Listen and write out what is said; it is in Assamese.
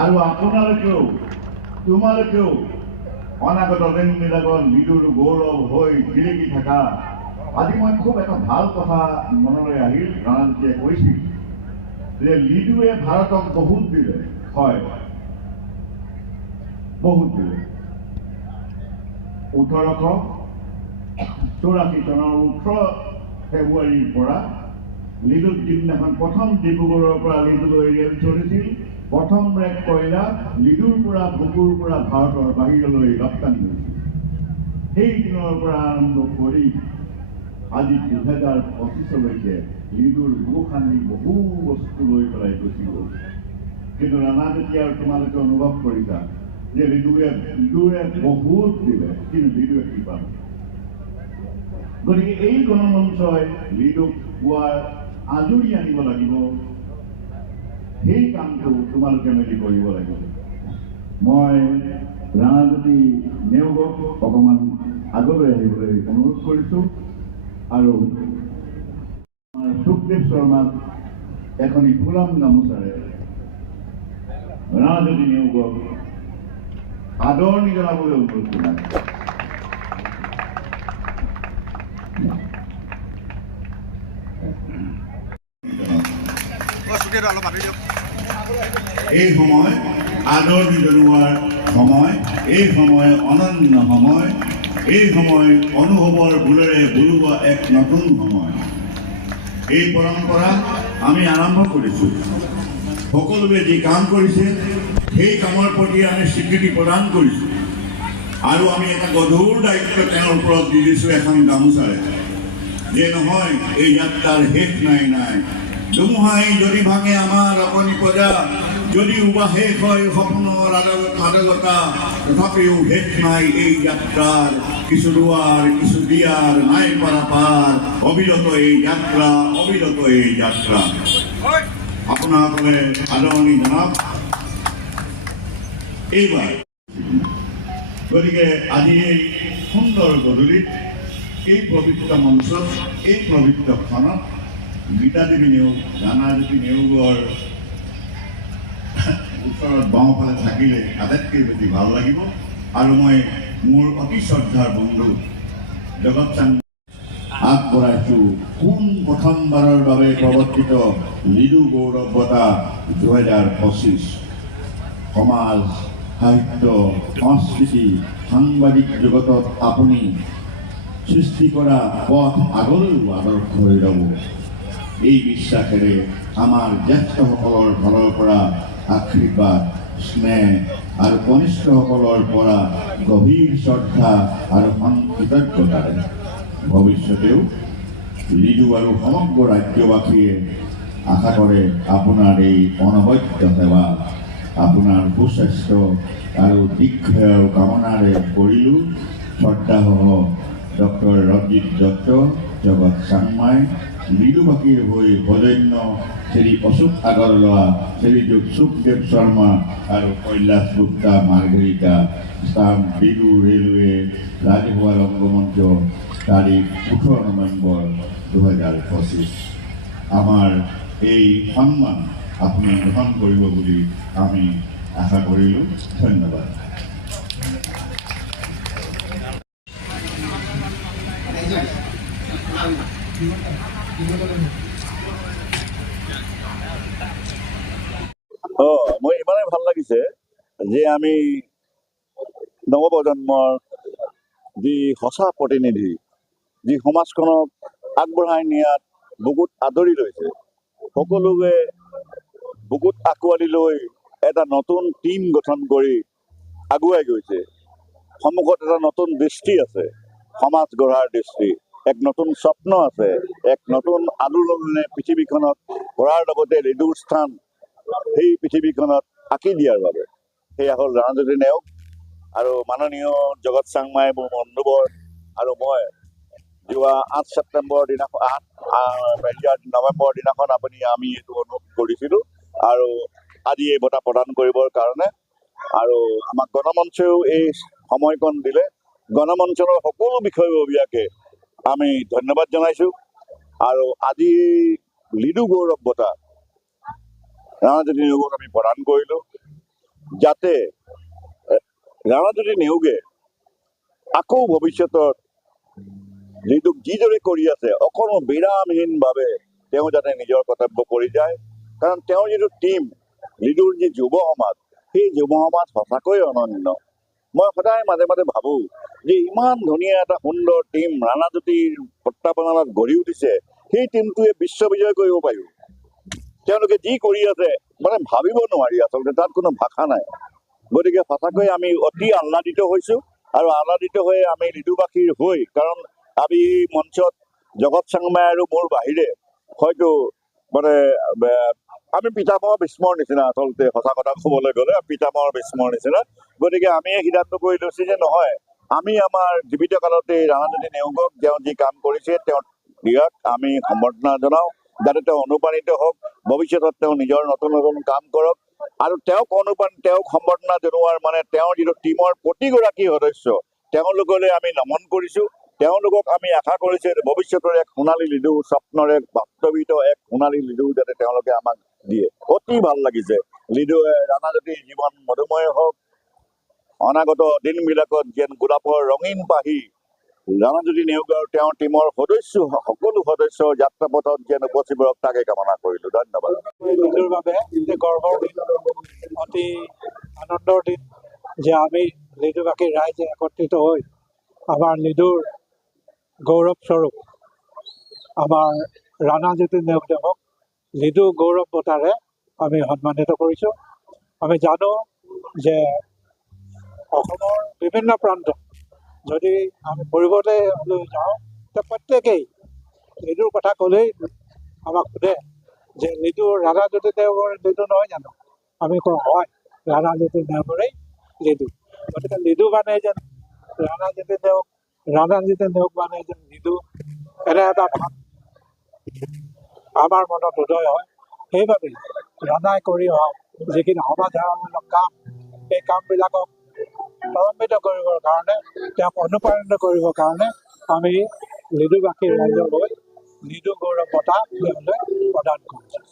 আৰু আপোনালোকেও তোমালোকেও অনাগত দিনবিলাকত লিডুৰ গৌৰৱ হৈ জিলিকি থকা। আজি মই খুব এটা ভাল কথা মনলৈ আহিল। ৰাণাজীয়ে কৈছিল যে লিডুৱে ভাৰতক বহুত দিলে। হয়, বহুত দিলে। 1884 চনৰ 18 ফেব্ৰুৱাৰীৰ পৰা লিডুত যিদিনাখন প্ৰথম ডিব্ৰুগড়ৰ পৰা লিডুলৈ ৰেল চলিছিল, প্ৰথম ৰেক কয়লা লিডুৰ পৰা বুকুৰ পৰা ভাৰতৰ বাহিৰলৈ ৰপ্তানি হৈছিল। সেই দিনৰ পৰা আৰম্ভ কৰি আজি 2025লৈকে লিডুৰ বুকু খান্দি বহু বস্তু লৈ পেলাই গুচি গ'ল। কিন্তু ৰাণাজীয়ে আৰু তোমালোকে অনুভৱ কৰিছা যে লিডুৱে বহুত দিলে, কিন্তু লিডুৱে কি পালে। গতিকে এই গণমঞ্চই লিডুক পোৱাৰ আজৰি আনিব লাগিব। সেই কামটো তোমালোকে মিলি কৰিব লাগিব। মই ৰাণাজ্যোতি নেওগক অকণমান আগলৈ আহিবলৈ অনুৰোধ কৰিছোঁ আৰু সুখদেৱ শৰ্মাক এখনি ফুলাম গামোচাৰে ৰাণাজ্যোতি নেওগক আদৰণি জনাবলৈ অনুৰোধ জনাইছোঁ। এই সময় আদৰণি জনোৱাৰ সময়, এই সময় অনন্য সময়, এই সময় অনুভৱৰ ভুলেৰে বুলোৱা এক নতুন সময়। এই পৰম্পৰা আমি আৰম্ভ কৰিছোঁ। সকলোৱে যি কাম কৰিছে সেই কামৰ প্ৰতি আমি স্বীকৃতি প্ৰদান কৰিছোঁ আৰু আমি এটা গধুৰ দায়িত্ব তেওঁৰ ওপৰত দি দিছোঁ এখন গামোচাৰে যে নহয়, এই যাত্ৰাৰ শেষ নাই। ধুমুহাই যদি ভাঙে আমাৰ অকণি প্ৰজা, যদি শেষ হয় সপোনৰ আদালতা, তথাপিও শেষ নাই এই যাত্ৰাৰ। কিছু দুৱাৰ, কিছু দিয়াৰ নাই পাৰ, অবিৰত এই যাত্ৰা, অবিৰত এই যাত্ৰা। আপোনাসকলে আদৰণি জনাওক এইবাৰ। গতিকে আজি এই সুন্দৰ গধূলিত, এই পবিত্ৰ মঞ্চত, এই পবিত্ৰ ক্ষণত গীতাদেৱী নেওগ, ৰাণাজ্যোতি নেওগৰ ওচৰত বাওঁফালে থাকিলে আটাইতকৈ বেছি ভাল লাগিব। আৰু মই মোৰ অতি শ্ৰদ্ধাৰ বন্ধু জগত চাং আগবঢ়াইছোঁ কোন প্ৰথমবাৰৰ বাবে প্ৰৱৰ্তিত লিডু গৌৰৱ বঁটা 2025। সমাজ, সাহিত্য, সংস্কৃতি, সাংবাদিক জগতত আপুনি সৃষ্টি কৰা পথ আগলৈও আদৰ্শ হৈ ৰ'ব। এই বিশ্বাসেৰে আমাৰ জ্যেষ্ঠসকলৰ ফালৰ পৰা আশীৰ্বাদ, স্নেহ আৰু কনিষ্ঠসকলৰ পৰা গভীৰ শ্ৰদ্ধা আৰু কৃতজ্ঞতাৰে ভৱিষ্যতেও লিডু আৰু সমগ্ৰ ৰাজ্যবাসীয়ে আশা কৰে আপোনাৰ এই অনবদ্য সেৱা, আপোনাৰ সুস্বাস্থ্য আৰু দীৰ্ঘায়ু কামনাৰে কৰিলোঁ। শ্ৰদ্ধাসহ ডক্টৰ ৰঞ্জিত দত্ত, জগত চাংমাই, লিডুবাসীৰ হৈ সৌজন্য শ্ৰী অশোক আগৰৱালা, শ্ৰীযুত সুখদেৱ শৰ্মা আৰু কৈলাশ গুপ্তা মাৰ্ঘেৰিটা। স্থান লিডু ৰেলৱে, ৰাজহুৱা ৰংগমঞ্চ, তাৰিখ 18 নৱেম্বৰ 2025। আমাৰ এই সন্মান আপুনি গ্ৰহণ কৰিব বুলি আমি আশা কৰিলোঁ। ধন্যবাদ। মোৰ ইমানেই ভাল লাগিছে যে আমি নৱপ্ৰজন্মৰ যি সঁচা প্ৰতিনিধি, যি সমাজখনক আগবঢ়াই নিয়াত বুকুত আদৰি লৈছে, সকলোৱে বুকুত আঁকোৱালি লৈ এটা নতুন টীম গঠন কৰি আগুৱাই গৈছে। সন্মুখত এটা নতুন দৃষ্টি আছে, সমাজ গঢ়াৰ দৃষ্টি, এক নতুন স্বপ্ন আছে, এক নতুন আলোড়নে পৃথিৱীখনত কৰাৰ লগতে লিডুৰ স্থান সেই পৃথিৱীখনত আঁকি দিয়াৰ বাবে। সেয়া হ'ল ৰাণাজ্যোতি নেওগ আৰু মাননীয় জগত চাংমাই, মোৰ বন্ধুবৰ আৰু মই যোৱা 8 ছেপ্টেম্বৰ দিনাখন, 8 নৱেম্বৰ দিনাখন আমি এইটো অনুভৱ কৰিছিলোঁ আৰু আজি এই বঁটা প্ৰদান কৰিবৰ কাৰণে। আৰু আমাক গণমঞ্চেও এই সময়কণ দিলে। গণমঞ্চৰ সকলো বিষয়ববীয়াকে আমি ধন্যবাদ জনাইছোঁ। আৰু আজি লিডু গৌৰৱ বঁটা ৰাণাজ্যোতি নেওগক আমি প্ৰদান কৰিলোঁ। যাতে ৰাণাজ্যোতি নেওগে আকৌ ভৱিষ্যতত লিডুক যিদৰে কৰি আছে অকণো বিৰামহীনভাৱে তেওঁ যাতে নিজৰ কৰ্তব্য কৰি যায়। কাৰণ তেওঁৰ যিটো টীম লিডুৰ যি যুৱ সমাজ, সেই যুৱ সমাজ সঁচাকৈ অনন্য। মই সদায় মাজে মাজে ভাবোঁ যে ইমান ধুনীয়া এটা সুন্দৰ টীম ৰাণাজ্যোতিৰ তত্বাৱধানত গঢ়ি উঠিছে, সেই টীমটোৱে বিশ্ব বিজয় কৰিব পাৰিব। তেওঁলোকে যি কৰি আছে মানে ভাবিব নোৱাৰি, আচলতে তাত কোনো ভাষা নাই। গতিকে সঁচাকৈ আমি অতি আহ্লাদিত হৈছোঁ আৰু আহ্লাদিত হৈ আমি লিডুবাসীৰ হৈ, কাৰণ আমি এই মঞ্চত জগত চাংমাই আৰু মোৰ বাহিৰে হয়তো মানে আমি পিতামহ ভীষ্মৰ নিচিনা, আচলতে সঁচা কথা ক'বলৈ গ'লে পিতামহ ভীষ্মৰ নিচিনা। গতিকে আমি সিদ্ধান্ত কৰি লৈছোঁ যে নহয়, আমি আমাৰ জীৱিত কালতে ৰাণাজ্যোতি নেওগক তেওঁ যি কাম কৰিছে তেওঁ দিয়াক আমি সম্বৰ্ধনা জনাওঁ, যাতে তেওঁ অনুপ্ৰাণিত হওক, ভৱিষ্যতত তেওঁ নিজৰ নতুন নতুন কাম কৰক। আৰু তেওঁক সম্বৰ্ধনা জনোৱাৰ মানে তেওঁৰ যিটো টীমৰ প্ৰতিগৰাকী সদস্য তেওঁলোকলৈ আমি নমন কৰিছোঁ। তেওঁলোকক আমি আশা কৰিছোঁ যে ভৱিষ্যতৰ এক সোণালী লিডু, স্বপ্নৰ এক বাস্তৱিত এক সোণালী লিডু যাতে তেওঁলোকে আমাক দিয়ে। অতি ভাল লাগিছে। ৰাণাজ্যোতিৰ জীৱন মধুময় হওক, অনাগত দিনবিলাকত যেন গোলাপৰ ৰঙীন পাহি ৰাণাজ্যোতি নেওগ আৰু তেওঁৰ টীমৰ সকলো সদস্যৰ যাত্ৰাপথত যেন উপস্থিত হওক, তাকে কামনা কৰিলোঁ। ধন্যবাদ। লিডুৰ বাবে গৰ্বৰ দিন, অতি আনন্দৰ দিন যে আমি লিডুবাসী ৰাইজে একত্ৰিত হৈ আমাৰ লিডুৰ গৌৰৱস্বৰূপ আমাৰ ৰাণাজ্যোতি নেওগদেৱক লিডু গৌৰৱ বঁটাৰে আমি সন্মানিত কৰিছোঁ। আমি জানো যে অসমৰ বিভিন্ন প্ৰান্তত যদি আমি ফুৰিবলৈ যাওঁ, প্ৰত্যেকেই লিডুৰ কথা ক'লেই আমাক সোধে যে লিডু ৰাণাজ্যোতি নেওগৰ লিডু নহয় জানো? আমি কওঁ হয়, ৰাণাজ্যোতি নেওগৰেই লিডু। গতিকে লিডু মানে যেন ৰাণাজ্যোতি নেওগ মানে যেন লিডু, এনে এটা ভাৱ আমাৰ মনত উদয় হয়। সেইবাবে ৰাণাই কৰি অহা যিখিনি সমাজ সেৱামূলক কাম, সেই কামবিলাকক ত্বৰান্বিত কৰিবৰ কাৰণে, তেওঁক অনুপ্ৰাণিত কৰিবৰ কাৰণে আমি লিডুবাসী ৰাইজৰ হৈ লিডু গৌৰৱ বঁটা তেওঁলৈ প্ৰদান কৰিছোঁ।